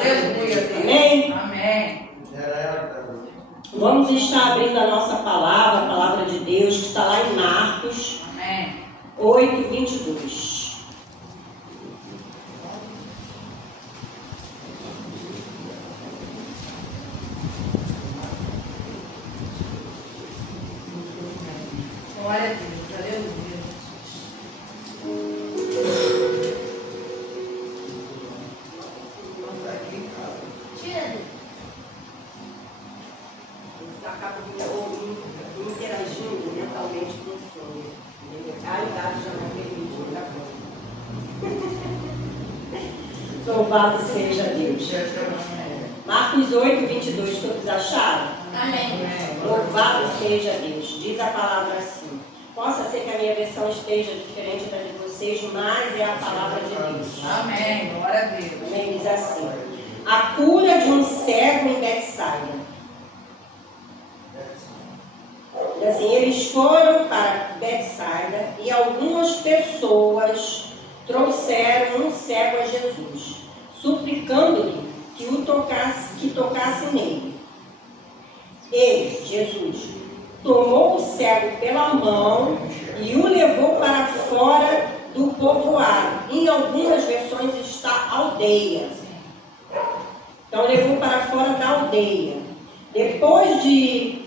Amém? Amém. Vamos estar abrindo a nossa palavra, a palavra de Deus, que está lá em Marcos 8, 22. Glória a Deus, aleluia. Interagindo mentalmente com o sonho. A idade já não permite muita coisa. Louvado seja Deus. Marcos 8, 22, todos acharam? Amém. Louvado seja Deus. Diz a palavra assim. Possa ser que a minha versão esteja diferente da de vocês, mas é a palavra de Deus. Amém. Glória a Deus. Amém. Diz assim. A cura de um cego em Betsaida. Assim, eles foram para Betsaida e algumas pessoas trouxeram um cego a Jesus, suplicando-lhe que tocasse nele. Ele, Jesus, tomou o cego pela mão e o levou para fora do povoado. Em algumas versões está aldeia. Então levou para fora da aldeia. Depois de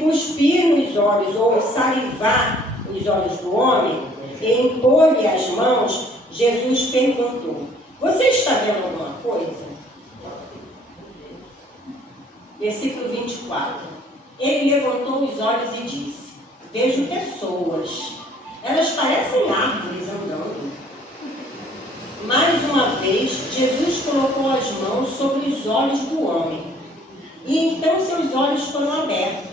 cuspir nos olhos ou salivar os olhos do homem e impor-lhe as mãos, Jesus perguntou: você está vendo alguma coisa? Versículo 24. Ele levantou os olhos e disse: vejo pessoas. Elas parecem árvores andando. Mais uma vez, Jesus colocou as mãos sobre os olhos do homem. E então seus olhos foram abertos.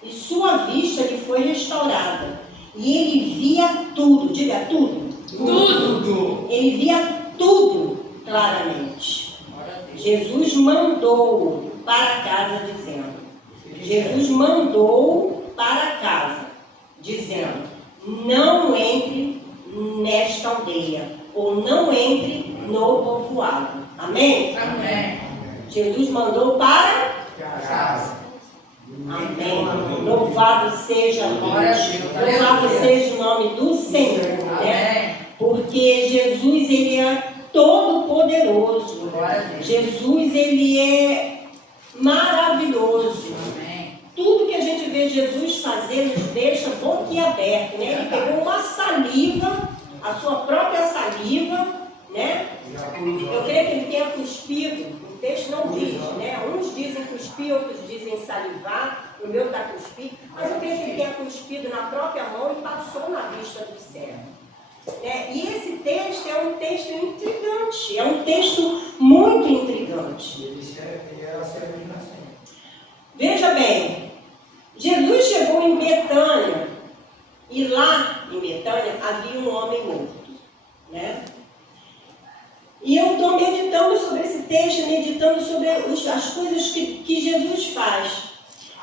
E sua vista lhe foi restaurada. E ele via tudo. Diga tudo. Tudo. Ele via tudo claramente. Jesus mandou-o para casa dizendo. Jesus mandou para casa dizendo: não entre nesta aldeia. Ou não entre no povoado. Amém? Amém. Jesus mandou para Casa. Amém. Louvado seja a Deus. Louvado seja o nome do Senhor. Né? Porque Jesus, ele é todo poderoso. Jesus, ele é maravilhoso. Tudo que a gente vê Jesus fazer nos deixa boquiaberto, né? Ele pegou uma saliva, a sua própria saliva, né? Eu creio que ele tenha cuspido. O texto não diz, né? Uns dizem cuspir, outros dizem salivar. O meu está cuspido. Mas eu creio que ele tenha cuspido na própria mão e passou na vista do cego. Né? E esse texto é um texto intrigante. É um texto muito intrigante. Veja bem. Jesus chegou em Betânia. E lá em Betânia havia um homem morto. Né? E eu estou meditando sobre esse texto, meditando sobre as coisas que Jesus faz.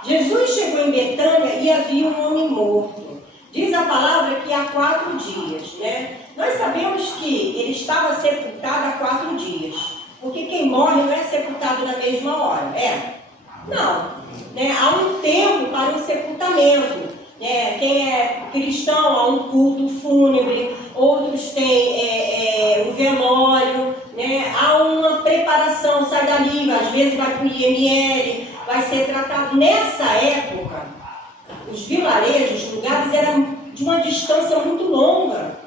Jesus chegou em Betânia e havia um homem morto. Diz a palavra que há 4 dias, né? Nós sabemos que ele estava sepultado há 4 dias. Porque quem morre não é sepultado na mesma hora, é? Não. Né? Há um tempo para o sepultamento. Né? Quem é cristão, há um culto fúnebre. Outros têm um velório. Né? Há uma preparação, sai dali, às vezes vai para o IML, vai ser tratado. Nessa época, os vilarejos, os lugares eram de uma distância muito longa,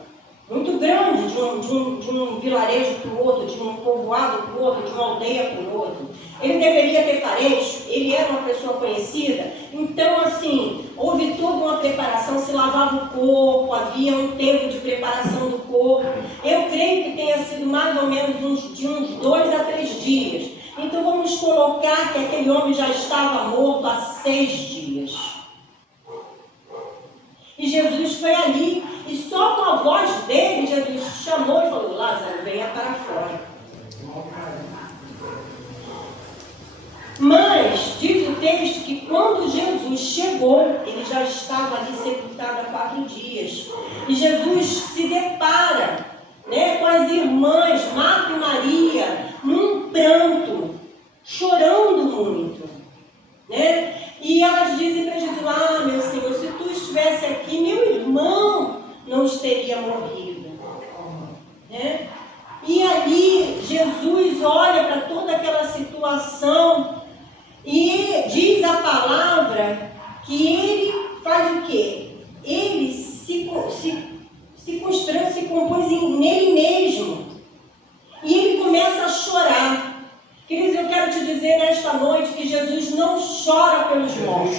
muito grande, de um vilarejo para o outro, de um povoado para o outro, de uma aldeia para o outro. Ele deveria ter parentes, ele era uma pessoa conhecida, então assim, houve toda uma preparação, se lavava o corpo, havia um tempo de preparação do corpo. Eu creio que tenha sido mais ou menos de uns 2 a 3 dias. Então vamos colocar que aquele homem já estava morto há 6 dias. E Jesus foi ali, e só com a voz dele, Jesus chamou e falou: Lázaro, venha para fora. Mas, diz o texto que quando Jesus chegou, ele já estava ali sepultado há 4 dias. E Jesus se depara, né, com as irmãs, Marta e Maria, num pranto, chorando muito, né? E elas dizem para Jesus: ah, meu Senhor, se tu estivesse aqui, meu irmão não teria morrido, né? E ali Jesus olha para toda aquela situação e diz a palavra que ele faz o quê? Ele se constrange, se compôs nele mesmo. E ele começa a chorar. Queridos, eu quero te dizer nesta noite que Jesus não chora pelos mortos,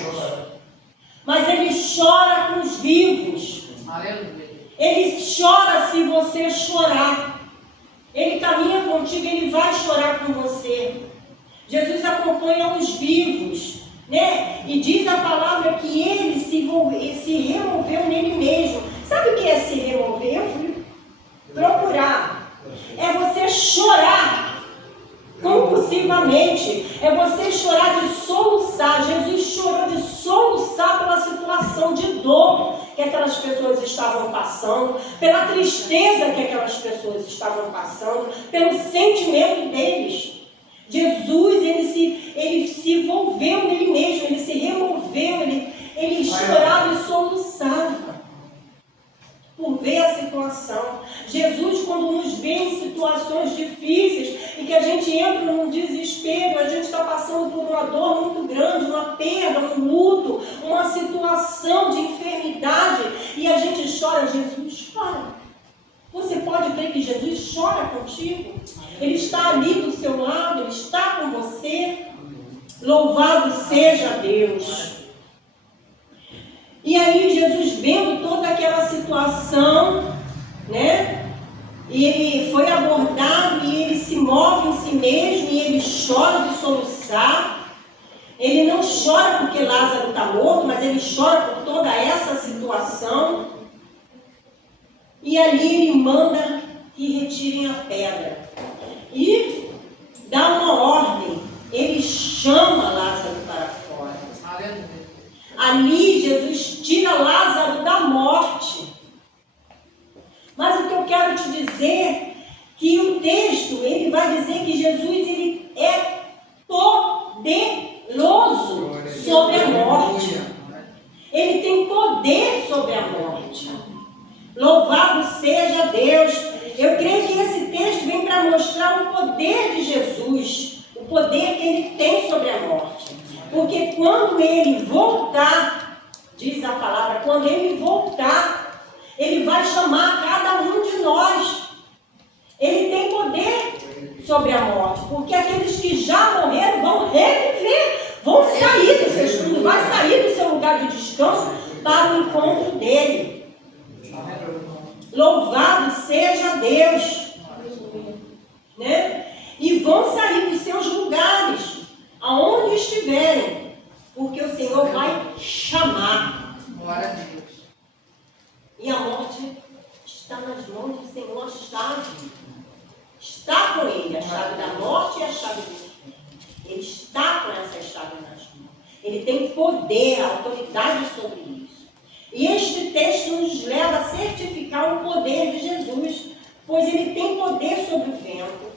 mas ele chora com os vivos. Aleluia. Ele chora se você chorar. Ele caminha contigo, ele vai chorar com você. Jesus acompanha os vivos, né? E diz a palavra que ele se removeu nele mesmo. Sabe o que é se remover? Eu fui procurar. É você chorar compulsivamente. É você chorar de soluçar. Jesus chorou de soluçar pela situação de dor que aquelas pessoas estavam passando, pela tristeza que aquelas pessoas estavam passando, pelo sentimento deles. Jesus, ele se envolveu nele mesmo, ele se removeu, ele chorava e soluçava por ver a situação. Jesus, quando nos vê em situações difíceis e que a gente entra num desespero, a gente está passando por uma dor muito grande, uma perda, um luto, uma situação de enfermidade, e a gente chora, Jesus chora. Você pode ver que Jesus chora contigo. Ele está ali do seu lado, ele está com você. Louvado seja Deus. E aí Jesus, vendo toda aquela situação, né? E ele foi abordado e ele se move em si mesmo e ele chora de soluçar. Ele não chora porque Lázaro está morto, mas ele chora por toda essa situação. E ali ele manda que retirem a pedra. E dá uma ordem. Ele chama Lázaro para fora. Aleluia. Ali Jesus tira Lázaro da morte. Mas o que eu quero te dizer, que o texto, ele vai dizer que Jesus, ele é poderoso sobre a morte. Ele tem poder sobre a morte. Louvado seja Deus. Eu creio que esse texto vem para mostrar o poder de Jesus, o poder que ele tem sobre a morte. Porque quando ele voltar, diz a palavra, quando ele voltar, ele vai chamar cada um de nós. Ele tem poder sobre a morte, porque aqueles que já morreram vão reviver, vão sair do seu estudo, vai sair do seu lugar de descanso para o encontro dele. Louvado seja Deus, né? E vão sair dos seus lugares, aonde estiverem, porque o Senhor vai chamar. Glória a Deus. E a morte está nas mãos do Senhor, a chave. Está com ele, a chave da morte e a chave do inferno. Ele está com essa chave nas mãos. Ele tem poder, autoridade sobre isso. E este texto nos leva a certificar o poder de Jesus, pois ele tem poder sobre o vento,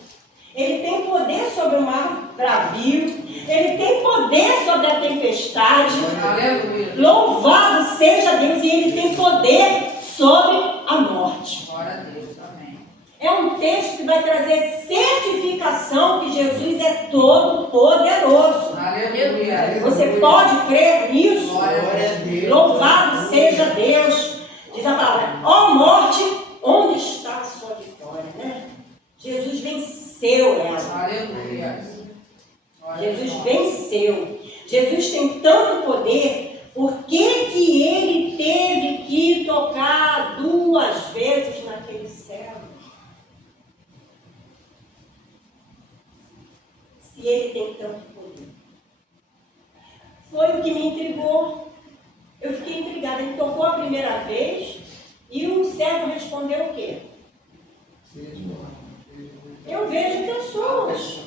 ele tem poder sobre o mar bravio, ele tem poder sobre a tempestade. Aleluia. Louvado seja Deus, e ele tem poder sobre a morte. Glória a Deus. Amém. É um texto que vai trazer certificação que Jesus é todo poderoso. Aleluia. Você pode crer nisso? Glória a Deus. Louvado seja Deus. Diz a palavra: ó morte, onde está a sua vitória, né? Jesus venceu ela. Aleluia. Jesus venceu. Jesus tem tanto poder, por que ele teve que tocar 2 vezes naquele céu? Se ele tem tanto poder. Foi o que me intrigou. Eu fiquei intrigada. Ele tocou a primeira vez e o servo respondeu o quê? Eu vejo pessoas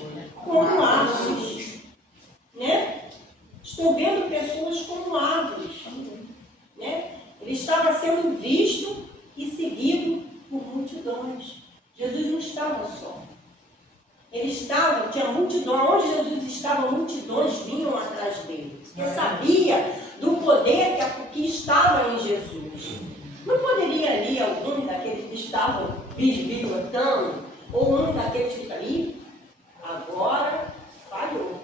como árvores, né? Estou vendo pessoas como árvores, né? Ele estava sendo visto e seguido por multidões. Jesus não estava só. Ele estava estava, tinha multidão, onde Jesus estava, multidões vinham atrás dele. Porque sabia do poder que estava em Jesus. Não poderia ali algum daqueles que estavam bisbilhotando, ou um daqueles que estavam ali, agora falhou.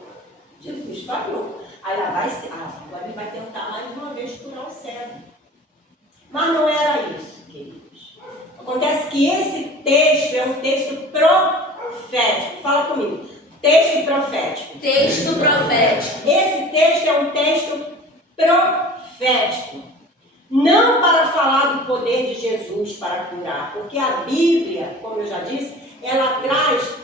Jesus falhou. Aí ela vai, agora ele vai tentar mais uma vez curar o cego. Mas não era isso, queridos. Acontece que esse texto é um texto profético. Fala comigo. Texto profético. Texto profético. Esse texto é um texto profético. Não para falar do poder de Jesus para curar, porque a Bíblia, como eu já disse, ela traz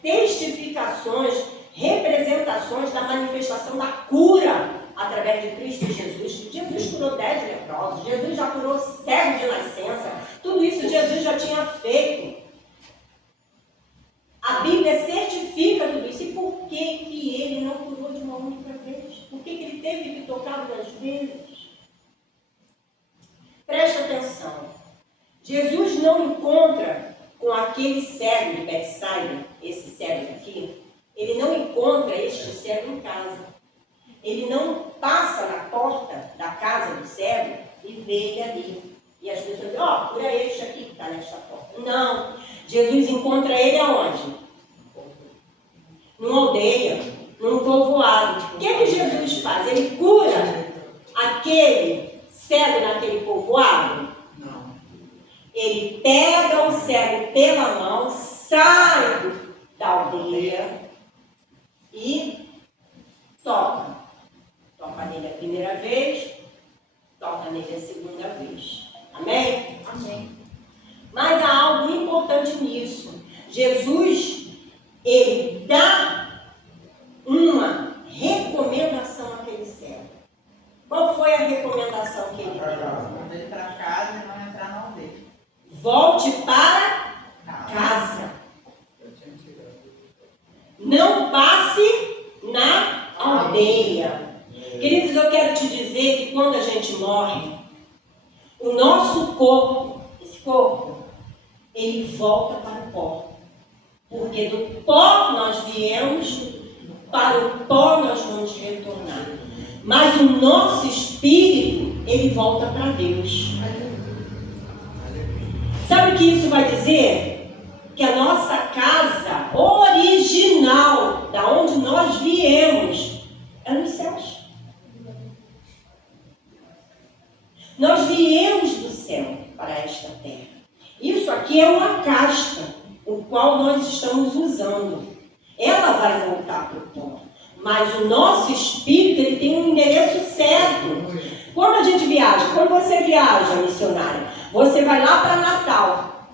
testificações, representações da manifestação da cura através de Cristo Jesus. Jesus curou 10 leprosos, Jesus já curou cego de nascença, tudo isso Jesus já tinha feito. A Bíblia certifica tudo isso. E por que ele não curou de uma única vez? Por que ele teve que tocar duas vezes? Presta atenção. Jesus não encontra com aquele cego de Betsaida, esse cego aqui, ele não encontra este cego em casa. Ele não passa na porta da casa do cego e vê ele ali. E as pessoas dizem, cura este aqui que está nesta porta. Não. Jesus encontra ele aonde? Numa aldeia, num povoado. O que Jesus faz? Ele cura aquele cego naquele povoado? Não. Ele pega o cego pela mão, sai da aldeia e toca. Toca nele a primeira vez, toca nele a segunda vez. Amém? Amém. Mas há algo importante nisso. Jesus, ele dá uma recomendação àquele cego. Qual foi a recomendação que ele deu? Mandar ele para casa e não entrar na aldeia. Volte para casa. Não passe na aldeia. Queridos, eu quero te dizer que quando a gente morre, o nosso corpo, esse corpo, ele volta para o pó. Porque do pó nós viemos, para o pó nós vamos retornar. Mas o nosso espírito, ele volta para Deus. Sabe o que isso vai dizer? Que a nossa casa original, da onde nós viemos, é nos céus. Nós viemos do céu para esta terra. Isso aqui é uma casca, o qual nós estamos usando. Ela vai voltar para o pó. Mas o nosso espírito, ele tem um endereço certo. Quando a gente viaja, quando você viaja, missionário, você vai lá para Natal.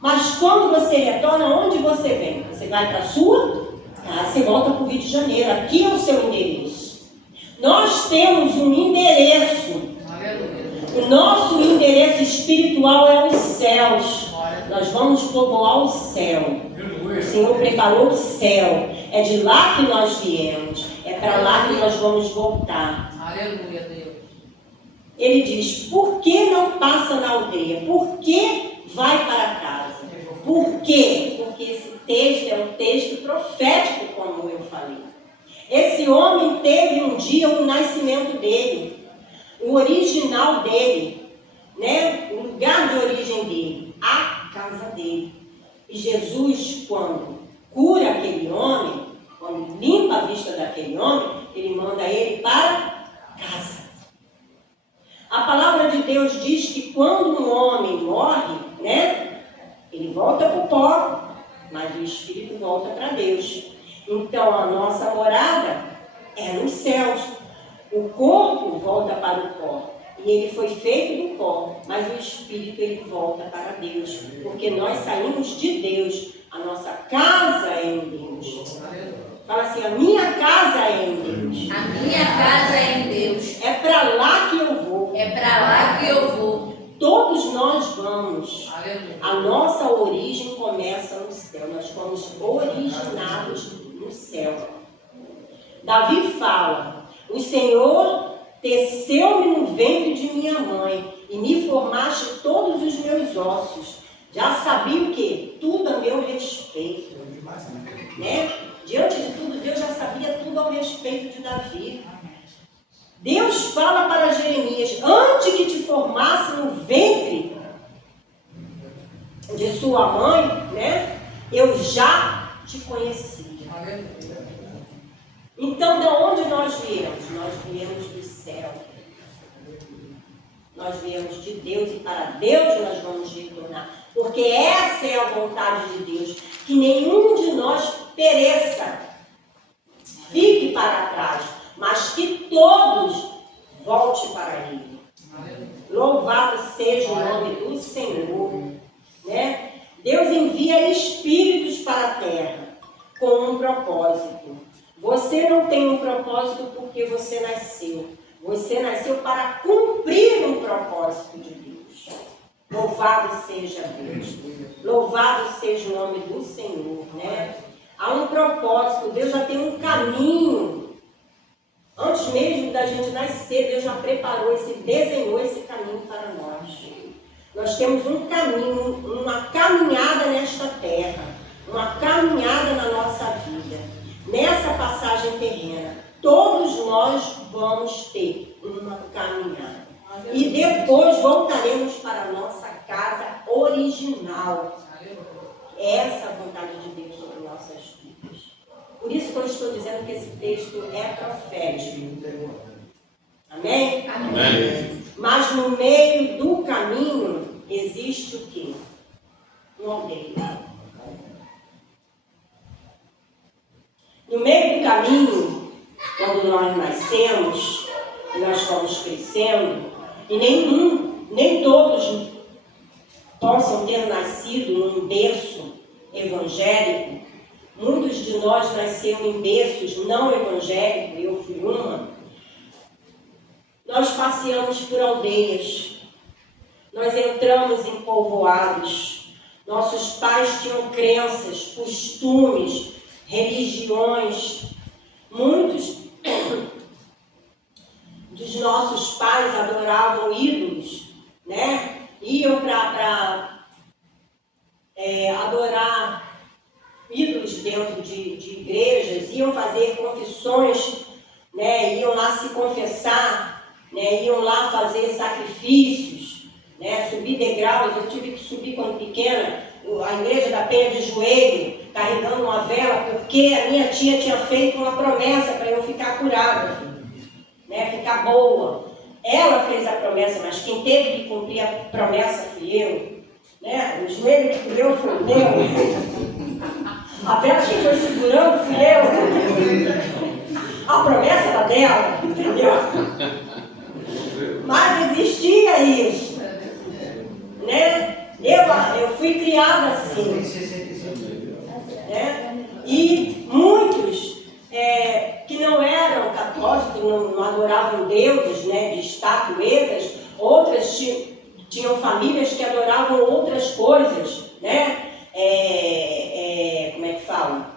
Mas quando você retorna, onde você vem? Você vai para a sua casa, você volta para o Rio de Janeiro. Aqui é o seu endereço. Nós temos um endereço. O nosso endereço espiritual é os céus. Nós vamos povoar o céu. O Senhor preparou o céu. É de lá que nós viemos. É para lá que nós vamos voltar. Aleluia, Deus. Ele diz, por que não passa na aldeia? Por que vai para casa? Por quê? Porque esse texto é um texto profético, como eu falei. Esse homem teve um dia o nascimento dele. O original dele, o lugar de origem dele, a casa dele. E Jesus, quando cura aquele homem, quando limpa a vista daquele homem, ele manda ele para casa. A palavra de Deus diz que quando um homem morre, ele volta para o pó, mas o espírito volta para Deus. Então a nossa morada é nos céus. O corpo volta para o pó. E ele foi feito do pó. Mas o espírito, ele volta para Deus. Porque nós saímos de Deus. A nossa casa é em Deus. Fala assim, a minha casa é em Deus. A minha casa é em Deus. É para lá que eu vou. É para lá que eu vou. Todos nós vamos. Aleluia. A nossa origem começa no céu. Nós fomos originados no céu. Davi fala, o Senhor teceu-me no ventre de minha mãe e me formaste todos os meus ossos. Já sabia o quê? Tudo a meu respeito. tudo ao respeito de Davi. Deus fala para Jeremias: antes que te formasse no ventre de sua mãe, né, eu já te conhecia. Então, de onde nós viemos? Nós viemos do céu. Nós viemos de Deus e para Deus nós vamos retornar. Porque essa é a vontade de Deus. Que nenhum de nós pereça, fique para trás, mas que todos volte para Ele. Louvado seja o nome do Senhor. Né? Deus envia espíritos para a terra com um propósito. Você não tem um propósito porque você nasceu. Você nasceu para cumprir um propósito de Deus. Louvado seja Deus. Louvado seja o nome do Senhor. Né? Há um propósito. Deus já tem um caminho. Antes mesmo da gente nascer, Deus já preparou, desenhou esse caminho para nós. Nós temos um caminho, uma caminhada nesta terra. Uma caminhada na nossa vida. Nessa passagem terrena, todos nós vamos ter uma caminhada. E depois voltaremos para a nossa casa original. Essa é a vontade de Deus sobre nossas vidas. Por isso que eu estou dizendo que esse texto é profético. Amém? Amém. Mas no meio do caminho existe o quê? Um aldeia. No meio do caminho, quando nós nascemos, e nós fomos crescendo, e nem todos possam ter nascido num berço evangélico. Muitos de nós nasceram em berços não evangélicos, eu fui uma. Nós passeamos por aldeias, nós entramos em povoados, nossos pais tinham crenças, costumes, religiões. Muitos dos nossos pais adoravam ídolos, né? Iam para adorar ídolos dentro de igrejas, iam fazer confissões, né? Iam lá se confessar, né? Iam lá fazer sacrifícios, né? Subir degraus. Eu tive que subir quando pequena, a igreja da Penha de joelho, carregando uma vela, porque a minha tia tinha feito uma promessa para eu ficar curada, né? Ficar boa. Ela fez a promessa, mas quem teve que cumprir a promessa fui eu, né? O joelho que doeu foi meu. A vela que foi segurando fui eu. A promessa era dela, entendeu? Mas existia isso, né? Eu fui criada assim, né? E muitos que não eram católicos, não adoravam deuses, né, de estatuetas, outras tinham famílias que adoravam outras coisas, né? Como é que fala?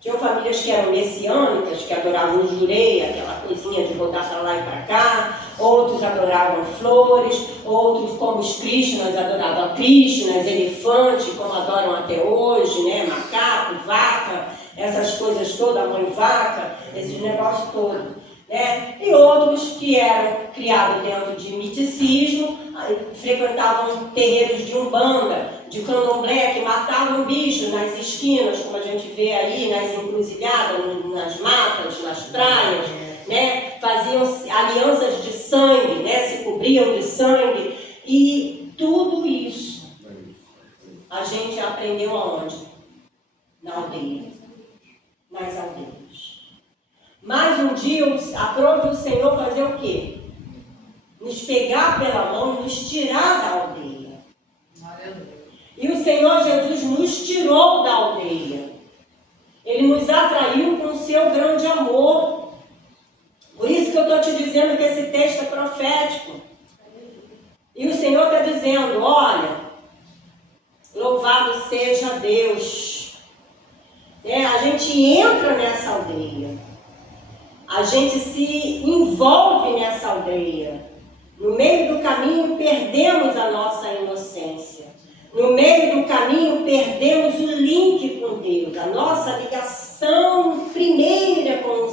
Tinham famílias que eram messiânicas, que adoravam jurei, aquela coisinha de rodar para lá e para cá. Outros adoravam flores, outros, como os Krishnas, adoravam Krishnas, elefante, como adoram até hoje, né? Macaco, vaca, essas coisas todas, mãe vaca, esses negócios todos, né? E outros que eram criados dentro de misticismo, frequentavam terreiros de umbanda, de candomblé, que matavam bichos nas esquinas, como a gente vê aí, nas encruzilhadas, nas matas, nas praias, né? Faziam alianças de sangue, né? Se cobriam de sangue. E tudo isso a gente aprendeu aonde? Na aldeia. Nas aldeias. Mas um dia aprove o Senhor fazer o quê? Nos pegar pela mão e nos tirar da aldeia. E o Senhor Jesus nos tirou da aldeia. Ele nos atraiu com o seu grande amor. Por isso que eu estou te dizendo que esse texto é profético. E o Senhor está dizendo, olha, louvado seja Deus. A gente entra nessa aldeia. A gente se envolve nessa aldeia. No meio do caminho perdemos a nossa inocência. No meio do caminho perdemos o link com Deus. A nossa ligação primeira com o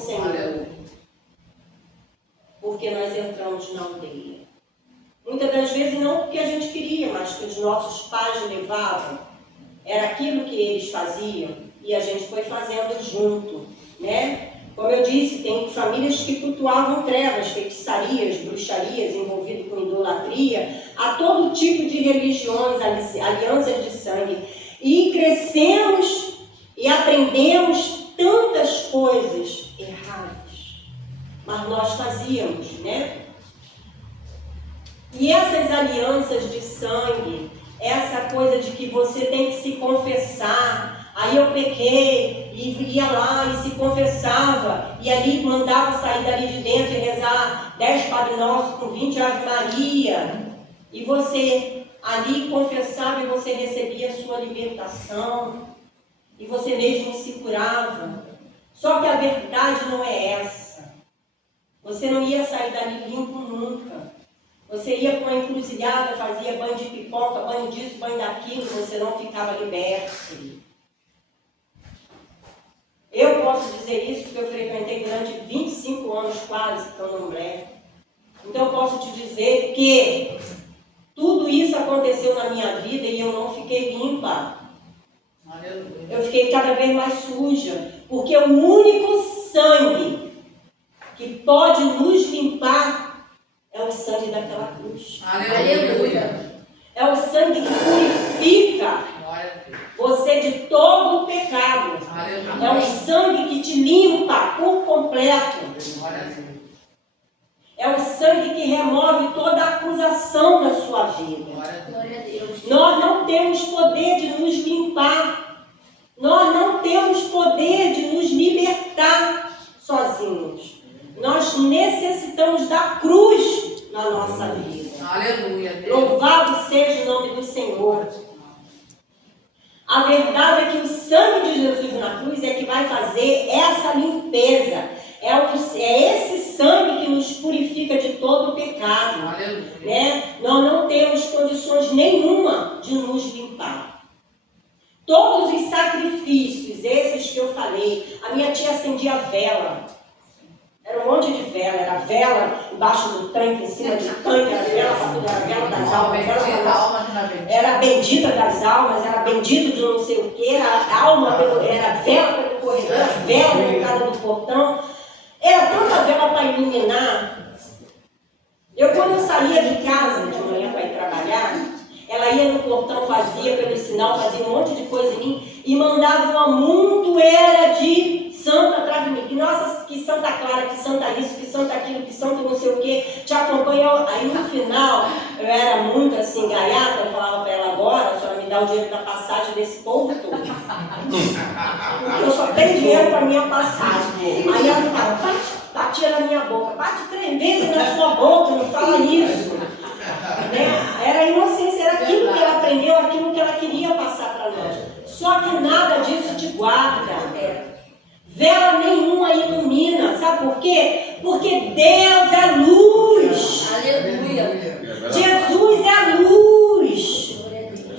fizemos na aldeia. Muitas das vezes não porque a gente queria, mas que os nossos pais levavam. Era aquilo que eles faziam e a gente foi fazendo junto, né? Como eu disse, tem famílias que cultuavam trevas, feitiçarias, bruxarias, envolvidas com idolatria, a todo tipo de religiões, alianças de sangue. E crescemos e aprendemos tantas coisas erradas, mas nós fazíamos, né? E essas alianças de sangue, essa coisa de que você tem que se confessar, aí eu pequei e ia lá e se confessava, e ali mandava sair dali de dentro e rezar 10 Padre Nosso com 20 Ave Maria, e você ali confessava e você recebia a sua libertação, e você mesmo se curava. Só que a verdade não é essa. Você não ia sair dali limpo nunca. Você ia para uma encruzilhada, fazia banho de pipoca, banho disso, banho daquilo, você não ficava liberto. Eu posso dizer isso porque eu frequentei durante 25 anos quase Candomblé. Então eu posso te dizer que tudo isso aconteceu na minha vida e eu não fiquei limpa. Eu fiquei cada vez mais suja, porque o único sangue que pode nos limpar é o sangue daquela cruz. Aleluia. É o sangue que purifica você de todo o pecado. É o sangue que te limpa por completo. É o sangue que remove toda a acusação da sua vida. Glória a Deus. Nós não temos poder de nos limpar. Nós não temos poder de nos libertar sozinhos. Nós necessitamos da cruz na nossa vida. Aleluia. Louvado seja o nome do Senhor. A verdade é que o sangue de Jesus na cruz é que vai fazer essa limpeza. É esse sangue que nos purifica de todo o pecado. Né? Nós não temos condições nenhuma de nos limpar. Todos os sacrifícios, esses que eu falei, a minha tia acendia vela. Era um monte de vela, era vela embaixo do tanque, em cima do tanque, era vela para tudo, era vela das almas, era bendita das almas, era bendito de não sei o que, era alma, era vela pelo corredor, era vela na entrada do portão, era tanta vela para iluminar. Quando eu saía de casa de manhã para ir trabalhar, ela ia no portão, fazia pelo sinal, fazia um monte de coisa em mim e mandava uma montoeira de santo atrás de mim. Que nossa, que Santa Clara, que santa isso, que santa aquilo, que santo não sei o que, te acompanha. Aí no final, eu era muito assim, gaiata, eu falava para ela agora, a senhora me dá o dinheiro da passagem desse povo todo. Eu só tenho dinheiro para minha passagem. Aí ela ficava, batia na minha boca, bate 3 vezes na sua boca, não fala isso. Né? Era a inocência, era aquilo que ela aprendeu, aquilo que ela queria passar para nós. Só que nada disso te guarda. Vela nenhuma ilumina. Sabe por quê? Porque Deus é luz. Aleluia. Jesus é a luz.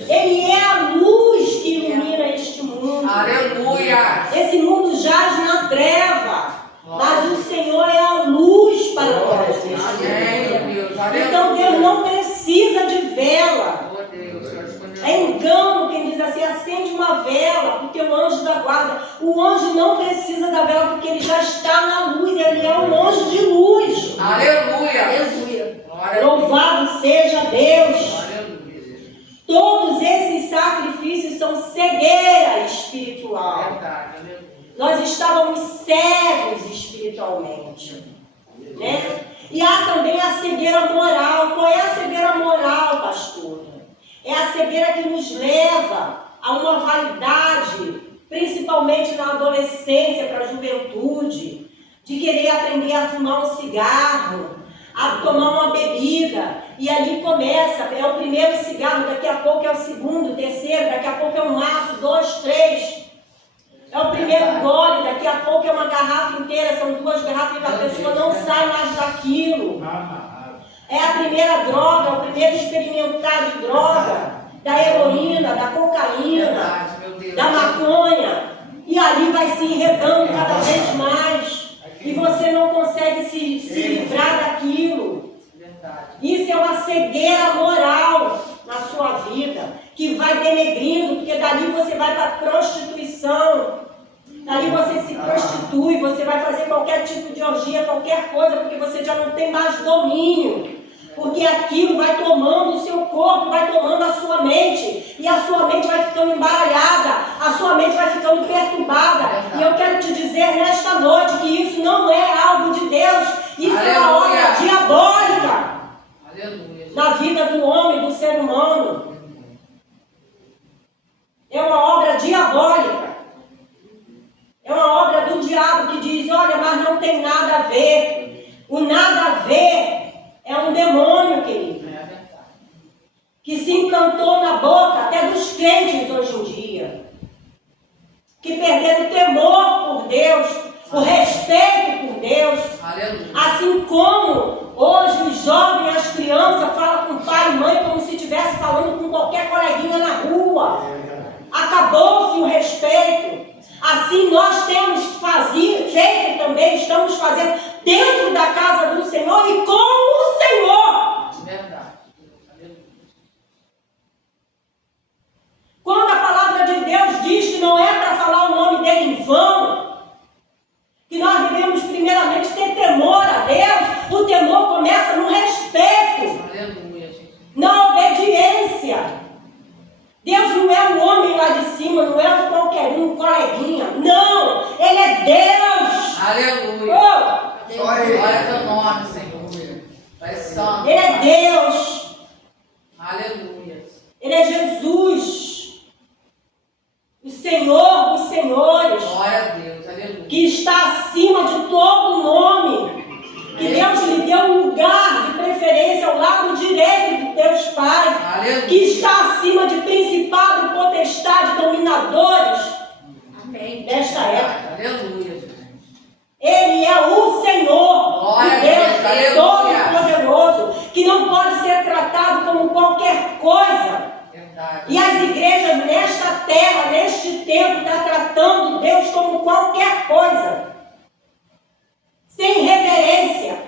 Ele é a luz que ilumina este mundo. Aleluia. Esse mundo jaz na treva. Mas o Senhor é a luz para nós neste mundo. Então Deus não precisa de vela. É engano quem diz assim, acende uma vela, porque o anjo da guarda, o anjo não precisa da vela, porque ele já está na luz, ele é um anjo de luz. Aleluia. Aleluia. Louvado seja Deus. Todos esses sacrifícios são cegueira espiritual. Nós estávamos cegos espiritualmente, né? E há também a cegueira moral. Qual é a cegueira moral, pastor? É a cegueira que nos leva a uma vaidade, principalmente na adolescência, para a juventude, de querer aprender a fumar um cigarro, a tomar uma bebida, e ali começa, é o primeiro cigarro, daqui a pouco é o segundo, o terceiro, daqui a pouco é um maço, 2, 3, é o primeiro gole, daqui a pouco é uma garrafa inteira, são 2 garrafas e a pessoa não sai mais daquilo. É a primeira droga, é o primeiro experimentar de droga, da heroína, da cocaína, da maconha, e ali vai se enredando cada vez mais, e você não consegue se livrar daquilo. Ali você se prostitui, você vai fazer qualquer tipo de orgia, qualquer coisa, porque você já não tem mais domínio. Porque aquilo vai tomando o seu corpo, vai tomando a sua mente. E a sua mente vai ficando embaralhada, a sua mente vai ficando perturbada. E eu quero te dizer nesta noite que isso não é algo de Deus. Isso é uma obra diabólica. Aleluia. Na vida do homem, do ser humano. É uma obra diabólica. É uma obra do diabo que diz, olha, mas não tem nada a ver. O nada a ver é um demônio, querido, que se implantou na boca até dos crentes hoje em dia, que perderam o temor por Deus, o respeito por Deus. Aleluia. Assim como hoje os jovens, as crianças falam com pai e mãe como se estivesse falando com qualquer coleguinha na rua. Acabou-se o respeito. Assim nós temos feito também, estamos fazendo dentro da casa do Senhor e com o Senhor. Verdade. Aleluia. Quando a palavra de Deus diz que não é para falar o nome dele em vão, que nós devemos primeiramente ter temor a Deus, o temor começa no respeito, Aleluia, gente. na obediência. Deus não é um homem lá de cima, não é qualquer um coleguinha. Não, Ele é Deus. Aleluia. Oh, Glória ao teu nome, Senhor. Pai santo. Ele é Deus. Aleluia. Ele é Jesus. O Senhor dos senhores. Glória a Deus. Aleluia. Que está acima de todo nome. Que Deus lhe deu um lugar de preferência ao lado direito de Deus Pai. Aleluia. Que está acima de principado, potestade, dominadores. Amém. Desta época. Aleluia. Ele é o Senhor, Glória o Deus a Deus, Todo-Poderoso, que não pode ser tratado como qualquer coisa. Verdade. E as igrejas nesta terra, neste tempo, estão tratando Deus como qualquer coisa. Sem reverência.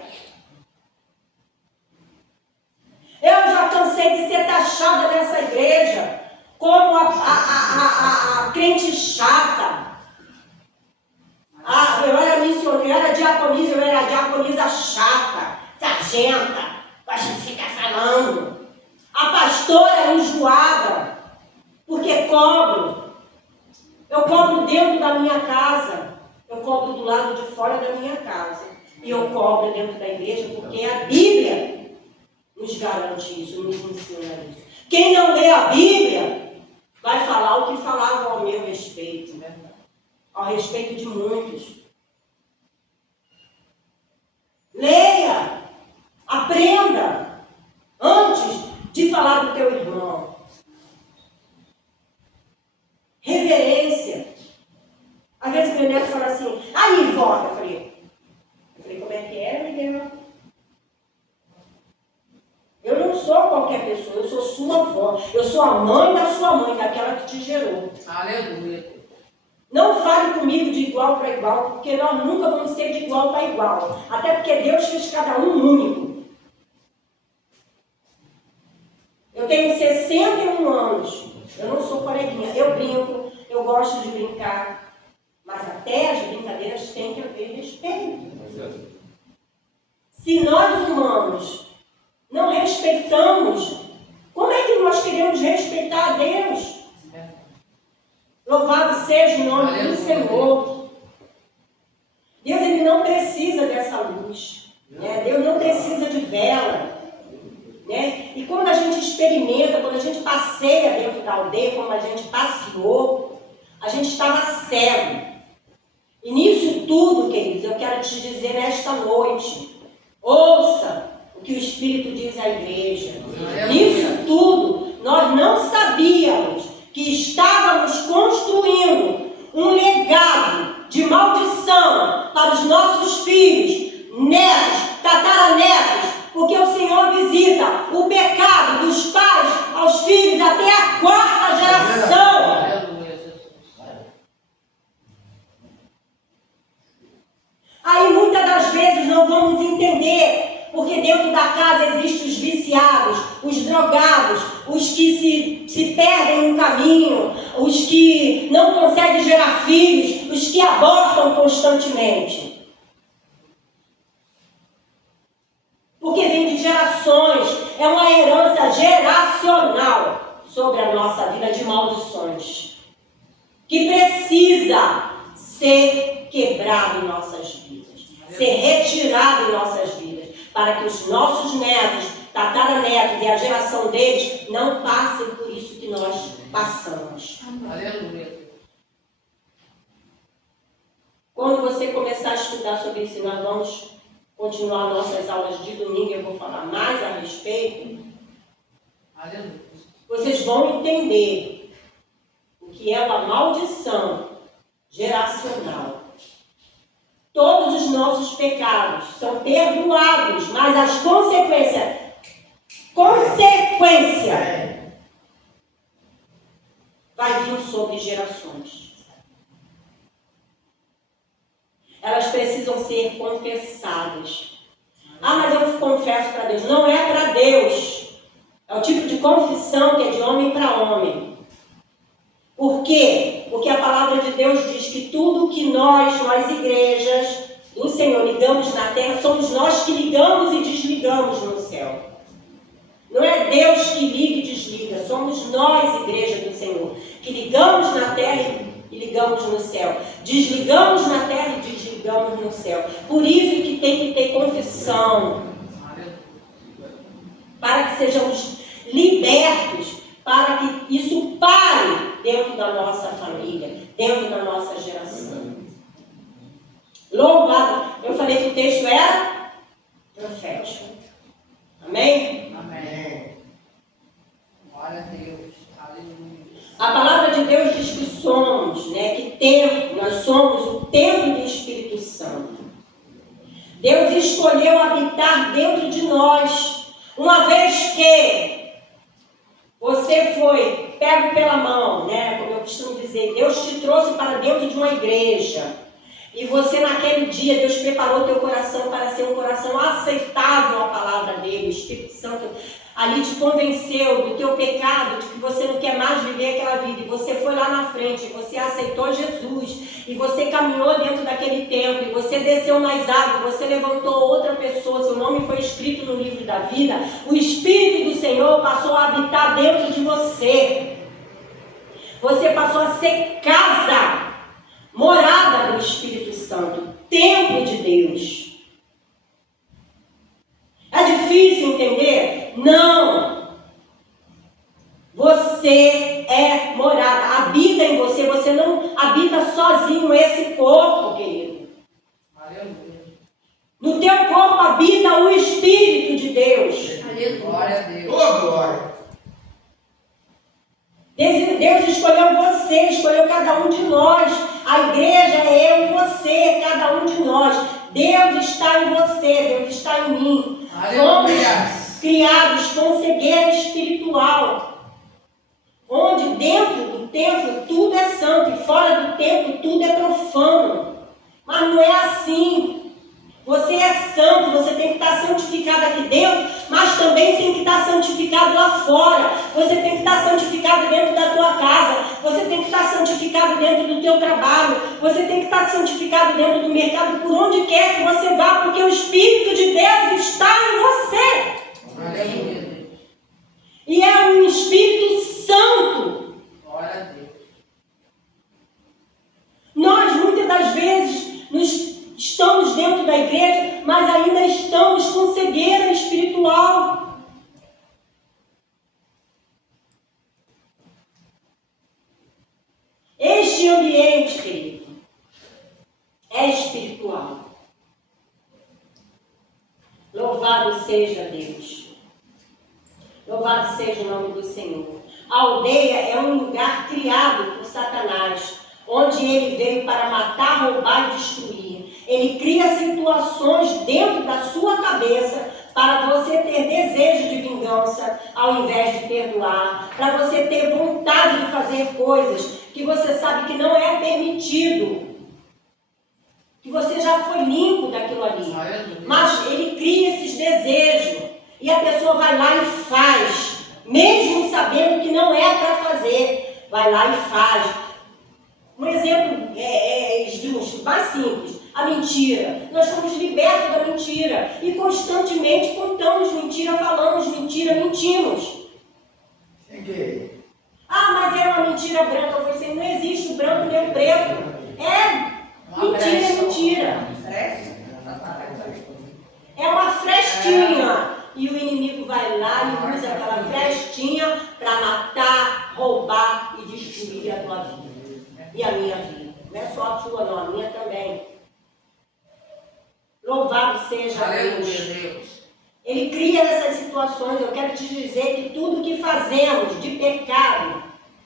Eu já cansei de ser taxada nessa igreja como a crente chata. Eu era missionária, eu era diaconisa, eu era a diaconisa chata, sargenta, gosta de ficar falando. A pastora enjoada, porque cobro. Eu cobro dentro da minha casa, eu cobro do lado de fora da minha casa. E eu cobro dentro da igreja porque a Bíblia nos garante isso, nos ensina isso. Quem não lê a Bíblia vai falar o que falava ao meu respeito, né? Ao respeito de muitos. Leia, aprenda, antes de falar do teu irmão. Reverência. Às vezes meu neto fala assim, aí vó, eu falei, como é que é, Miguel? Eu não sou qualquer pessoa, eu sou sua avó, eu sou a mãe da sua mãe, daquela que te gerou. Aleluia. Não fale comigo de igual para igual, porque nós nunca vamos ser de igual para igual. Até porque Deus fez cada um único. Eu tenho 61 anos. Eu não sou coleguinha. Eu brinco, eu gosto de brincar. Mas até as brincadeiras têm que haver respeito. Se nós humanos não respeitamos, como é que nós queremos respeitar a Deus? Louvado seja o nome do Senhor. Deus, Ele não precisa dessa luz. Né? Deus não precisa de vela. Né? E quando a gente experimenta, quando a gente passeia dentro da aldeia, como a gente passeou, a gente estava cego. E nisso tudo, queridos, eu quero te dizer nesta noite, ouça o que o Espírito diz à igreja. Nisso tudo, nós não sabíamos que estávamos construindo um legado de maldição para os nossos filhos, netos, tataranetos, porque o Senhor visita o pecado dos pais aos filhos até a 4ª geração. Aí muitas das vezes não vamos entender, porque dentro da casa existem os viciados, os drogados, os que se perdem no caminho, os que não conseguem gerar filhos, os que abortam constantemente. Porque vem de gerações, é uma herança geracional sobre a nossa vida de maldições, que precisa ser quebrado em nossas vidas, ser retirado em nossas vidas, para que os nossos netos, tataranetos e a geração deles não passem por isso que nós passamos. Aleluia. Quando você começar a estudar sobre isso, nós vamos continuar nossas aulas de domingo, eu vou falar mais a respeito. Aleluia. Vocês vão entender o que é uma maldição geracional. Todos os nossos pecados são perdoados, mas as consequências vai vir sobre gerações. Elas precisam ser confessadas. Ah, mas eu confesso para Deus. Não é para Deus. É o tipo de confissão que é de homem para homem. Por quê? Porque a palavra de Deus diz que tudo que nós igrejas do Senhor, ligamos na terra, somos nós que ligamos e desligamos no céu. Não é Deus que liga e desliga, somos nós, igreja do Senhor, que ligamos na terra e ligamos no céu. Desligamos na terra e desligamos no céu. Por isso que tem que ter confissão. Para que sejamos libertos, para que isso pare dentro da nossa família, dentro da nossa geração. Louvado! Eu falei que o texto era profético. Amém? Amém. Glória a Deus. Aleluia. A palavra de Deus diz que somos, nós somos o templo do Espírito Santo. Deus escolheu habitar dentro de nós. Uma vez que você foi pego pela mão, como eu costumo dizer, Deus te trouxe para dentro de uma igreja. E você naquele dia, Deus preparou teu coração para ser um coração aceitável à palavra dele. O Espírito Santo ali te convenceu do teu pecado, de que você não quer mais viver aquela vida. E você foi lá na frente, você aceitou Jesus. E você caminhou dentro daquele templo, e você desceu nas águas, você levantou outra pessoa, seu nome foi escrito no livro da vida. O Espírito do Senhor passou a habitar dentro de você. Você passou a ser casa, morada do Espírito Santo, templo de Deus. É difícil entender? Não! Você é morada, habita em você, você não habita sozinho esse corpo, querido. Aleluia. No teu corpo habita o Espírito de Deus. Aleluia. Glória a Deus. Ô, glória! Deus escolheu você, escolheu cada um de nós. A igreja é eu e você, cada um de nós. Deus está em você, Deus está em mim. Aleluia. Fomos criados com cegueira espiritual, onde dentro do templo tudo é santo e fora do templo tudo é profano. Mas não é assim. Você é santo, você tem que estar santificado aqui dentro, mas também tem que estar santificado lá fora. Você tem que estar santificado dentro da tua casa, você tem que estar santificado dentro do teu trabalho, você tem que estar santificado dentro do mercado, por onde quer que você vá, porque o Espírito de Deus está em você. Aleluia. E é um Espírito Santo. Glória a Deus. Nós, muitas das vezes, estamos dentro da igreja, mas ainda estamos com cegueira espiritual. Este ambiente, querido, é espiritual. Louvado seja Deus. Louvado seja o nome do Senhor. A aldeia é um lugar criado por Satanás, onde ele veio para matar, roubar e destruir. Ele cria situações dentro da sua cabeça para você ter desejo de vingança ao invés de perdoar, para você ter vontade de fazer coisas que você sabe que não é permitido, que você já foi limpo daquilo ali. Mas ele cria esses desejos e a pessoa vai lá e faz, mesmo sabendo que não é para fazer, vai lá e faz. Um exemplo mais simples, a mentira. Nós fomos libertos da mentira e constantemente contamos mentira, falamos mentira, mentimos. Ah, mas é uma mentira branca. Eu falei assim, não existe o branco nem o preto. Mentira é mentira. É uma frestinha. E o inimigo vai lá e usa aquela frestinha para matar, roubar e destruir a tua vida. E a minha vida. Não é só a sua, não, a minha também. Louvado seja Deus. Ele cria essas situações. Eu quero te dizer que tudo que fazemos de pecado,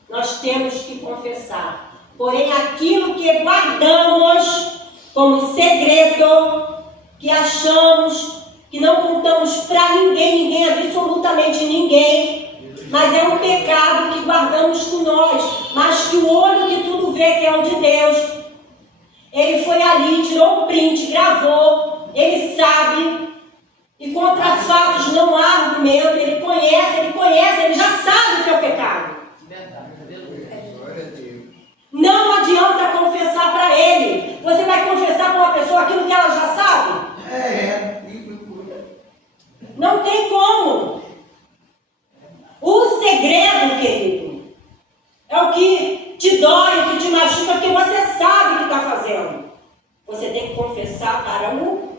nós temos que confessar. Porém, aquilo que guardamos como segredo, que achamos, que não contamos para ninguém, absolutamente ninguém, mas é um pecado que guardamos com nós, mas que o olho que tudo vê, que é o de Deus, ele foi ali, tirou o print, gravou, ele sabe, e contra fatos não há argumento, ele conhece, ele já sabe o que é o pecado. Não adianta confessar para ele. Você vai confessar para uma pessoa aquilo que ela já sabe? Não tem como. O segredo, querido, é o que te dói, o que te machuca, porque você sabe o que está fazendo. Você tem que confessar para o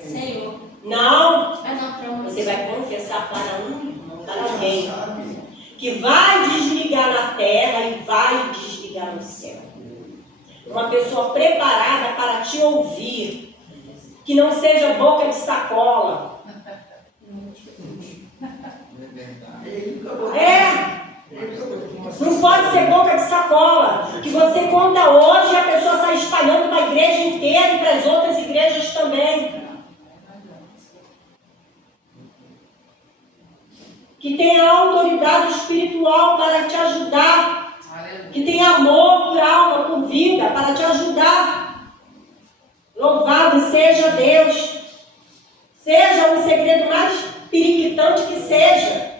Senhor. Não. Não, Você vai confessar para um irmão, para alguém que vai desligar na terra e vai desligar no céu. Uma pessoa preparada para te ouvir, que não seja boca de sacola. Não pode ser boca de sacola, que você conta hoje e a pessoa sai espalhando para a igreja inteira e para as outras igrejas também. Que tenha autoridade espiritual para te ajudar, que tenha amor por alma, por vida, para te ajudar. Louvado seja Deus. Seja o segredo mais periquitante que seja,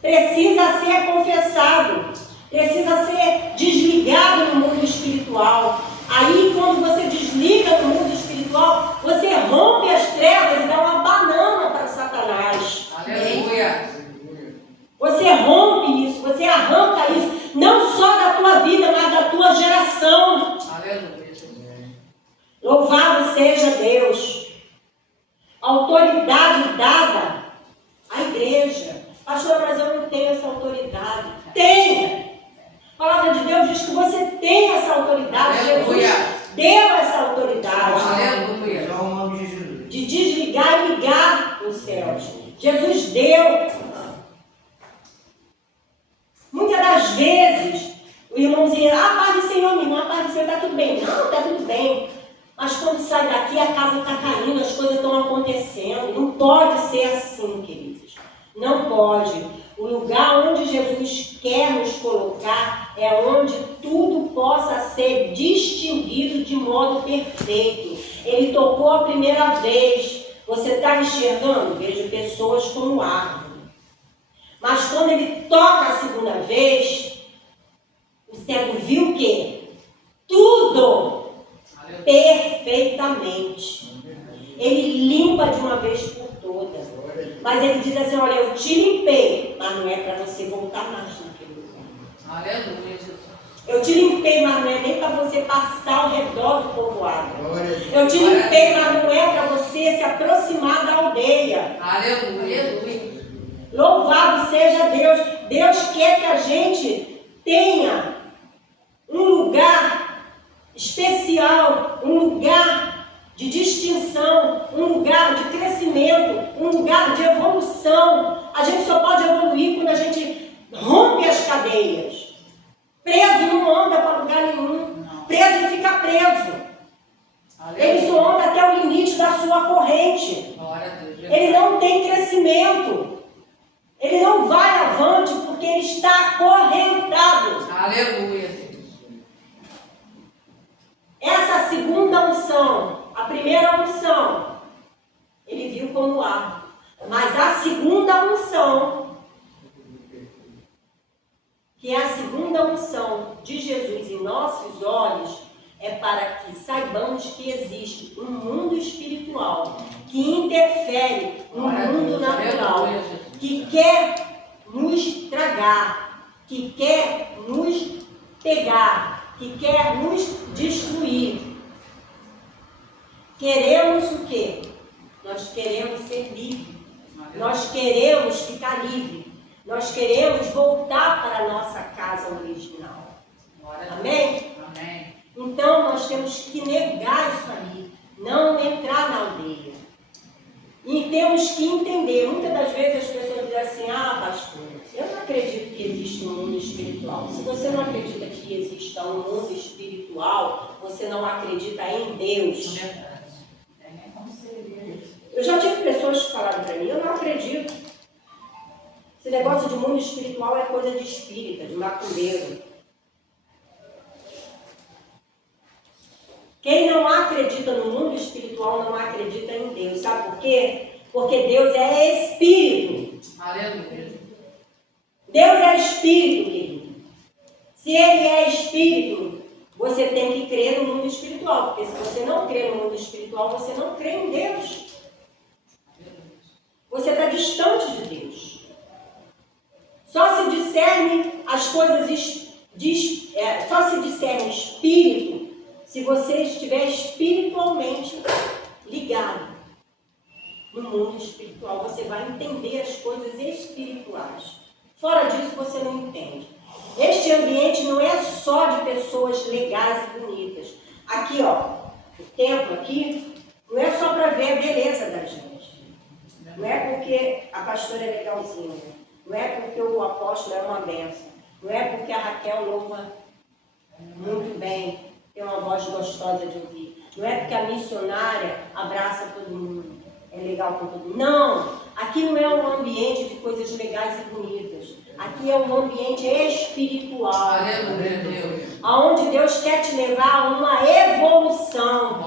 precisa ser confessado, precisa ser desligado no mundo espiritual. Aí, quando você desliga no mundo espiritual, você rompe as trevas e dá uma banana para Satanás. Aleluia. Você rompe isso, você arranca isso, não só da tua vida, mas da tua geração. Aleluia. Louvado seja Deus. Autoridade dada à igreja. Pastora, mas eu não tenho essa autoridade. Tenha! A palavra de Deus diz que você tem essa autoridade. Aleluia. Jesus deu essa autoridade. Aleluia. De desligar e ligar os céus. Jesus deu. Muitas das vezes, o irmãozinho, paz do Senhor, minha irmã, paz do Senhor, está tudo bem. Não, está tudo bem. Mas quando sai daqui, a casa está caindo, as coisas estão acontecendo. Não pode ser assim, queridos. Não pode. O lugar onde Jesus quer nos colocar é onde tudo possa ser distinguido de modo perfeito. Ele tocou a primeira vez. Você está enxergando? Vejo pessoas como árvore. Mas quando ele toca a segunda vez, o cego viu o quê? Tudo perfeitamente. Ele limpa de uma vez por todas. Mas ele diz assim, olha, eu te limpei, mas não é para você voltar mais naquele lugar. Aleluia, Jesus. Eu te limpei, mas não é nem para você passar ao redor do povoado. Eu te limpei, mas não é para você se aproximar da aldeia. Aleluia. Louvado seja Deus. Deus quer que a gente tenha um lugar especial, um lugar de distinção, um lugar de crescimento, um lugar de evolução. A gente só pode evoluir quando a gente rompe as cadeias. Preso não anda para lugar nenhum. Preso fica preso. Ele só anda até o limite da sua corrente. Ele não tem crescimento. Ele não vai avante porque ele está acorrentado. Aleluia. Essa segunda unção, a primeira unção, ele viu como árvore. Mas a segunda unção, que a segunda unção de Jesus em nossos olhos é para que saibamos que existe um mundo espiritual que interfere no mundo natural, que quer nos tragar, que quer nos pegar, que quer nos destruir. Queremos o quê? Nós queremos ser livres. Nós queremos ficar livres. Nós queremos voltar para a nossa casa original. Amém? Amém. Então nós temos que negar isso aí, não entrar na aldeia. E temos que entender, muitas das vezes as pessoas dizem assim, pastor, eu não acredito que existe um mundo espiritual. Se você não acredita que exista um mundo espiritual, você não acredita em Deus. Eu já tive pessoas que falaram para mim, eu não acredito. Esse negócio de mundo espiritual é coisa de espírita, de macumbeiro. Quem não acredita no mundo espiritual não acredita em Deus. Sabe por quê? Porque Deus é espírito. Aleluia. Deus é espírito, querido. Se Ele é espírito, você tem que crer no mundo espiritual. Porque se você não crê no mundo espiritual, você não crê em Deus. Você está distante de Deus. Só se discerne as coisas, só se discerne espírito se você estiver espiritualmente ligado no mundo espiritual. Você vai entender as coisas espirituais. Fora disso, você não entende. Este ambiente não é só de pessoas legais e bonitas. Aqui, ó, o templo aqui, não é só para ver a beleza da gente. Não é porque a pastora é legalzinha. Não é porque o apóstolo é uma benção. Não é porque a Raquel louva muito bem, tem uma voz gostosa de ouvir. Não é porque a missionária abraça todo mundo, é legal com todo mundo. Não! Aqui não é um ambiente de coisas legais e bonitas. Aqui é um ambiente espiritual. Aleluia, Deus. Onde Deus quer te levar a uma evolução.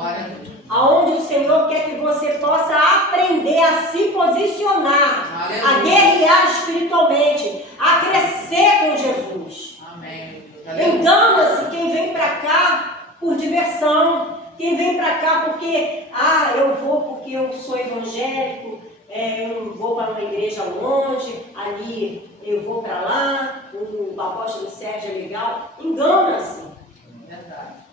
Aonde o Senhor quer que você possa aprender a se posicionar, a guerrear espiritualmente, a crescer com Jesus. Amém. Engana-se quem vem para cá por diversão, quem vem para cá porque, eu vou porque eu sou evangélico, eu vou para uma igreja longe, ali eu vou para lá, o apóstolo Sérgio é legal. Engana-se. Verdade.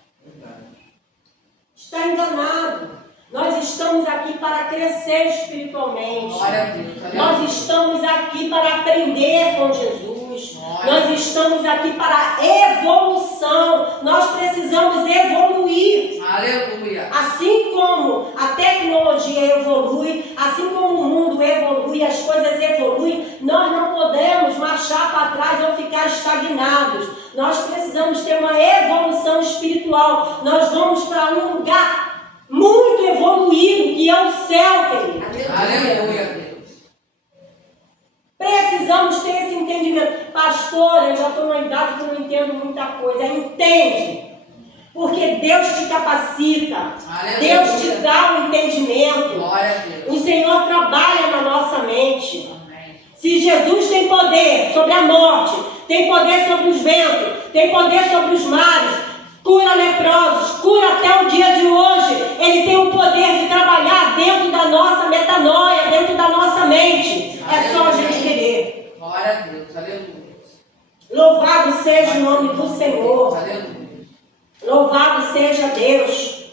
Está enganado. Nós estamos aqui para crescer espiritualmente. Glória a Deus. Nós estamos aqui para aprender com Jesus. Nós estamos aqui para evolução. Nós precisamos evoluir. Aleluia. Assim como a tecnologia evolui, assim como o mundo evolui, as coisas evoluem, nós não podemos marchar para trás ou ficar estagnados. Nós precisamos ter uma evolução espiritual. Nós vamos para um lugar muito evoluído, que é o céu, querido. Aleluia, Deus. Precisamos ter esse entendimento. Pastor, eu já estou numa idade que eu não entendo muita coisa. Entende. Porque Deus te capacita. Aleluia. Deus te dá o entendimento. Glória a Deus. O Senhor trabalha na nossa mente. Amém. Se Jesus tem poder sobre a morte, tem poder sobre os ventos, tem poder sobre os mares, cura leprosos, cura até o dia de hoje, Ele tem o poder de trabalhar dentro da nossa metanoia, dentro da nossa mente. É só a gente querer. Glória a Deus. Aleluia. Louvado seja o nome do Senhor. Aleluia. Louvado seja Deus.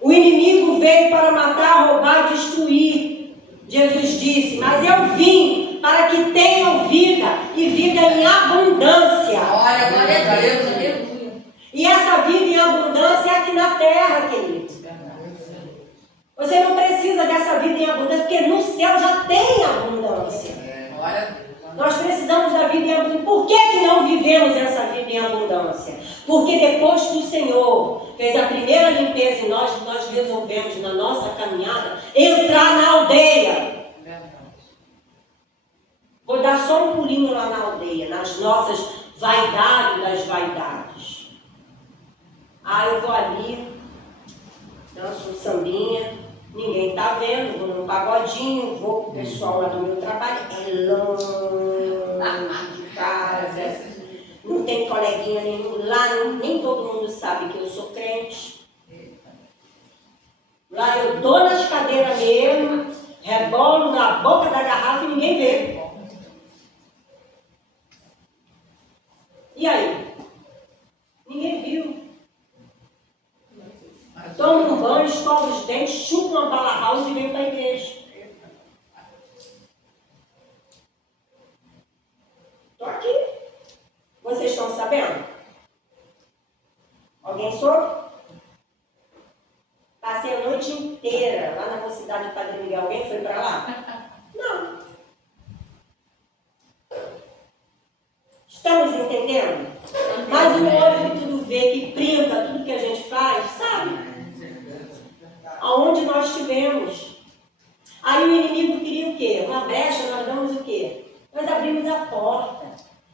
O inimigo veio para matar, roubar e destruir. Jesus disse, mas eu vim para que tenham vida e vida em abundância. Glória a Deus. Aleluia. E essa vida em abundância é aqui na terra, querido. Você não precisa dessa vida em abundância, porque no céu já tem abundância. Glória a Deus. Nós precisamos da vida em abundância. Por que não vivemos essa vida em abundância? Porque depois que o Senhor fez a primeira limpeza em nós resolvemos na nossa caminhada entrar na aldeia. Vou dar só um pulinho lá na aldeia, nas nossas vaidades das vaidades. Eu vou ali, danço um sambinha, ninguém tá vendo, vou num pagodinho, vou pro pessoal lá do meu trabalho, é longe de casa, tem coleguinha nenhum. Lá nem todo mundo sabe que eu sou crente. Lá eu dou nas cadeiras mesmo, rebolo na boca da garrafa e ninguém vê. E aí? Ninguém viu. Toma um banho, escova os dentes, chupa uma bala house e vem para a igreja. Estou aqui. Vocês estão sabendo? Alguém soube? Passei a noite inteira lá na Mocidade de Padre Miguel. Alguém foi para lá? Não. Estamos entendendo? Mas o olho que tudo vê, que printa tudo que a gente faz, sabe? Aonde nós estivemos. Aí o inimigo queria o quê? Uma brecha, nós damos o quê? Nós abrimos a porta.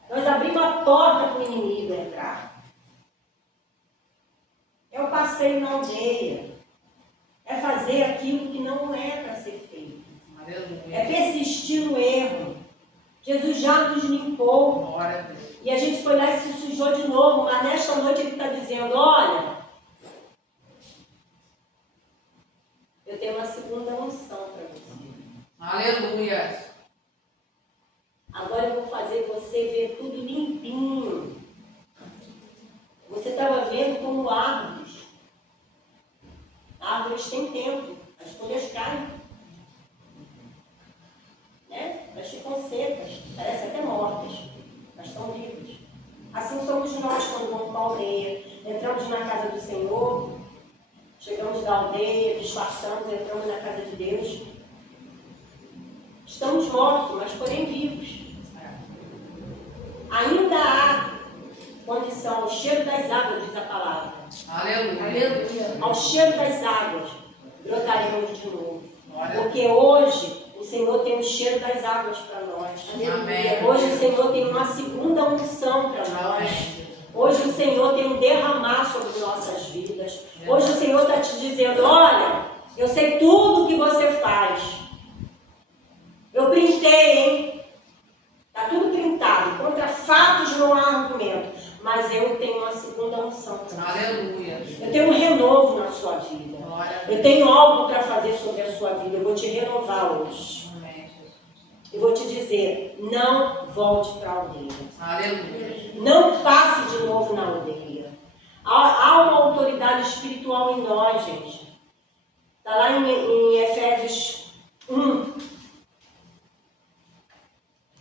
Nós abrimos a porta para o inimigo entrar. É o passeio na aldeia. É fazer aquilo que não é para ser feito. É persistir no erro. Jesus já nos limpou. E a gente foi lá e se sujou de novo. Mas nesta noite ele está dizendo, olha, eu tenho uma segunda unção para você. Aleluia. Agora eu vou fazer você ver tudo limpinho. Você estava vendo como árvores. Árvores têm tempo, as folhas caem. Né? Elas ficam secas, parecem até mortas, mas estão vivas. Assim somos nós quando vamos para a aldeia. Entramos na casa do Senhor, chegamos da aldeia, disfarçamos, entramos na casa de Deus. Estamos mortos, mas porém vivos. Ainda há condição ao cheiro das águas, diz a palavra. Aleluia. Ao cheiro das águas, brotaremos de novo. Porque hoje o Senhor tem o cheiro das águas para nós. Amém. Hoje o Senhor tem uma segunda unção para nós. Hoje o Senhor tem um derramar sobre nossas vidas. Hoje o Senhor está te dizendo, olha, eu sei tudo que você faz. Eu printei, hein? Está tudo printado. Contra fatos não há argumento. Mas eu tenho uma segunda unção para você. Aleluia. Eu tenho um renovo na sua vida. Eu tenho algo para fazer sobre a sua vida. Eu vou te renovar hoje. Eu vou te dizer, não volte para a aldeia. Aleluia. Não passe de novo na aldeia. Há uma autoridade espiritual em nós, gente. Está lá em Efésios 1.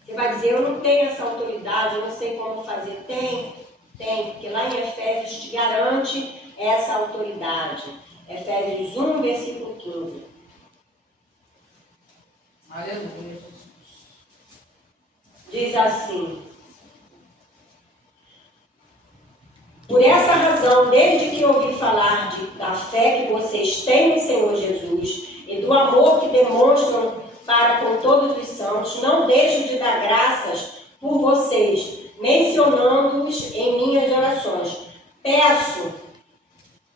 Você vai dizer, eu não tenho essa autoridade, eu não sei como fazer. Tem, porque lá em Efésios te garante essa autoridade. Efésios 1, versículo 15. Aleluia. Diz assim, por essa razão, desde que ouvi falar da fé que vocês têm no Senhor Jesus e do amor que demonstram para com todos os santos, não deixo de dar graças por vocês, mencionando-os em minhas orações. Peço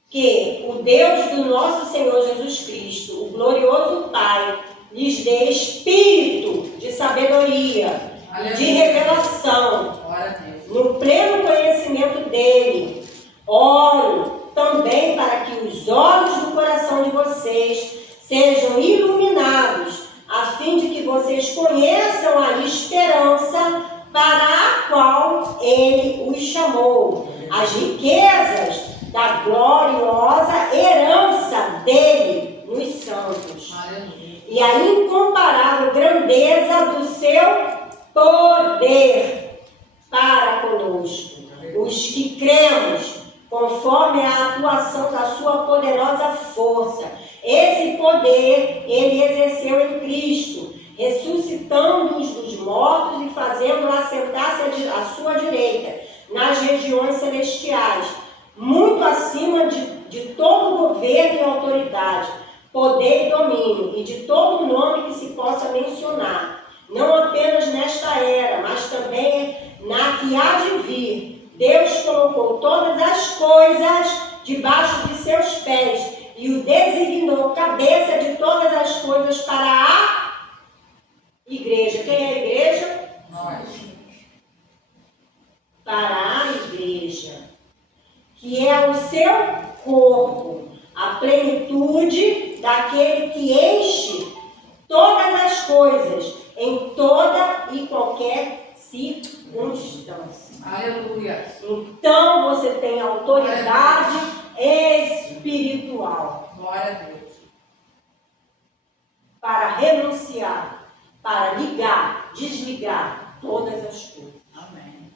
que o Deus do nosso Senhor Jesus Cristo, o glorioso Pai, lhes dê espírito de sabedoria, de revelação, no pleno conhecimento dele. Oro também para que os olhos do coração de vocês sejam iluminados, a fim de que vocês conheçam a esperança para a qual ele os chamou, as riquezas da gloriosa herança dele nos santos, e a incomparável grandeza do seu poder para conosco, os que cremos, conforme a atuação da sua poderosa força. Esse poder ele exerceu em Cristo, ressuscitando-os dos mortos e fazendo-o assentar-se à sua direita, nas regiões celestiais, muito acima de todo governo e autoridade, poder e domínio, e de todo nome que se possa mencionar, não apenas nesta era, mas também na que há de vir. Deus colocou todas as coisas debaixo de seus pés e o designou cabeça de todas as coisas para a igreja. Quem é a igreja? Nós. Para a igreja. seu corpo a plenitude daquele que enche todas as coisas, em toda e qualquer circunstância. Aleluia. Então você tem autoridade espiritual Glória a Deus. para renunciar, para ligar, desligar todas as coisas. Amém.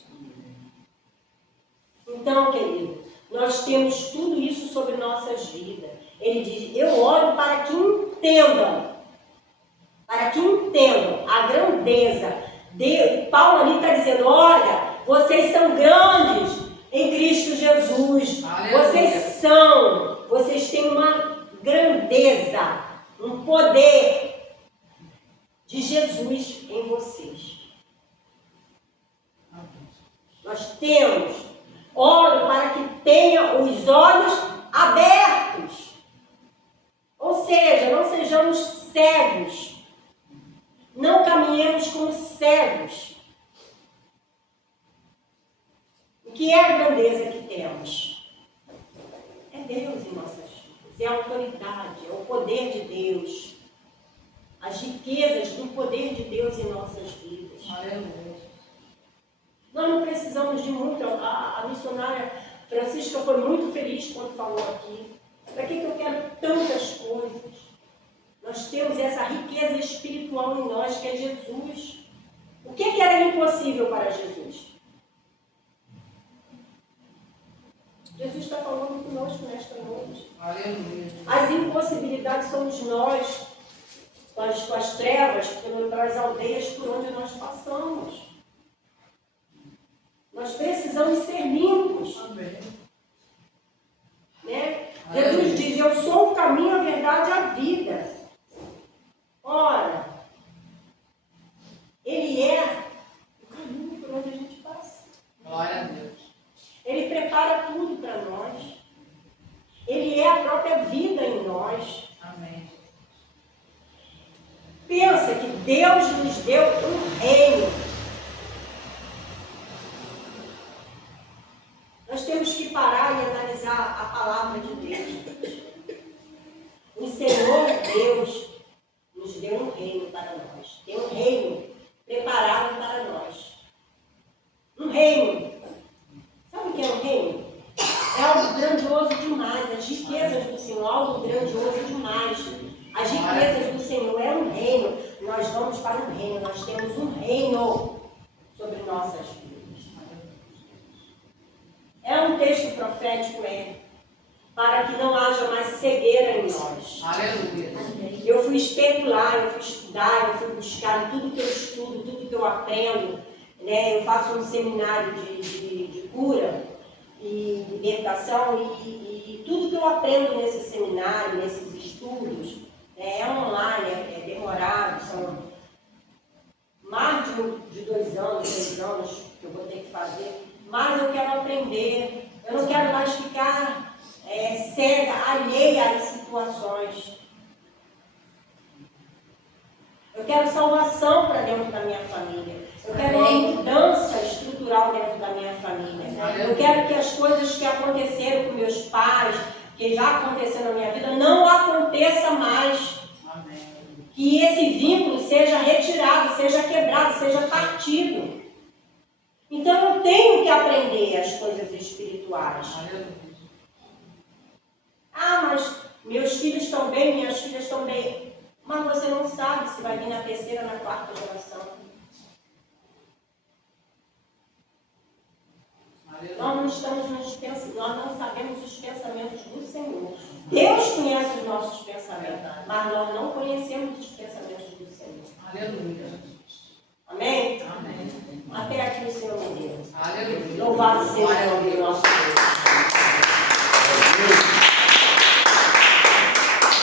Então, querido, nós temos tudo isso sobre nossas vidas. Ele diz, eu oro para que entendam a grandeza. Paulo ali está dizendo, olha, vocês são grandes em Cristo Jesus. Aleluia. Vocês têm uma grandeza, um poder de Jesus em vocês. Nós temos, oro para que tenham os olhos abertos. Ou seja, não sejamos cegos. Não caminhemos como cegos. O que é a grandeza que temos? É Deus em nossas vidas, é a autoridade, é o poder de Deus. As riquezas do poder de Deus em nossas vidas. Aleluia. Nós não precisamos de muito. A missionária Francisca foi muito feliz quando falou aqui. Para que eu quero tantas coisas? Nós temos essa riqueza espiritual em nós, que é Jesus. O que era impossível para Jesus? Jesus está falando conosco nesta noite. Aleluia. As impossibilidades somos nós, com as trevas, pelas aldeias por onde nós passamos. Nós precisamos ser limpos. Amém. Né? Jesus diz, eu sou o caminho, a verdade e a vida. Ora, Ele é o caminho por onde a gente passa. Glória a Deus. Ele prepara tudo para nós. Ele é a própria vida em nós. Amém. Pensa que Deus nos deu um reino. Nós temos que parar e analisar a palavra de Deus. O Senhor Deus nos deu um reino para nós. Tem um reino preparado para nós. Um reino. Sabe o que é um reino? É algo grandioso demais. As riquezas do Senhor, algo grandioso demais. As riquezas do Senhor é um reino. Nós vamos para um reino. Nós temos um reino sobre nossas vidas. É um texto profético, para que não haja mais cegueira em nós. Aleluia. Eu fui especular, eu fui estudar, eu fui buscar tudo que eu estudo, tudo que eu aprendo. Né? Eu faço um seminário de cura e libertação e tudo que eu aprendo nesse seminário, nesses estudos, é online, é demorado, são mais de 2 anos, 3 anos que eu vou ter que fazer, mas eu quero aprender, eu não quero mais ficar cega, alheia às situações. Eu quero salvação para dentro da minha família. Eu quero uma mudança estrutural dentro da minha família. Eu quero que as coisas que aconteceram com meus pais, que já aconteceram na minha vida, não aconteça mais. Amém. Que esse vínculo seja retirado, seja quebrado, seja partido. Então eu tenho que aprender as coisas espirituais. Aleluia. Ah, mas meus filhos estão bem, minhas filhas estão bem. Mas você não sabe se vai vir na 3ª, na 4ª geração. Nós não sabemos os pensamentos do Senhor. Deus conhece os nossos pensamentos, mas nós não conhecemos os pensamentos do Senhor. Aleluia. Amém? Amém. Até aqui o Senhor me deu. Aleluia. Louvado seja o nome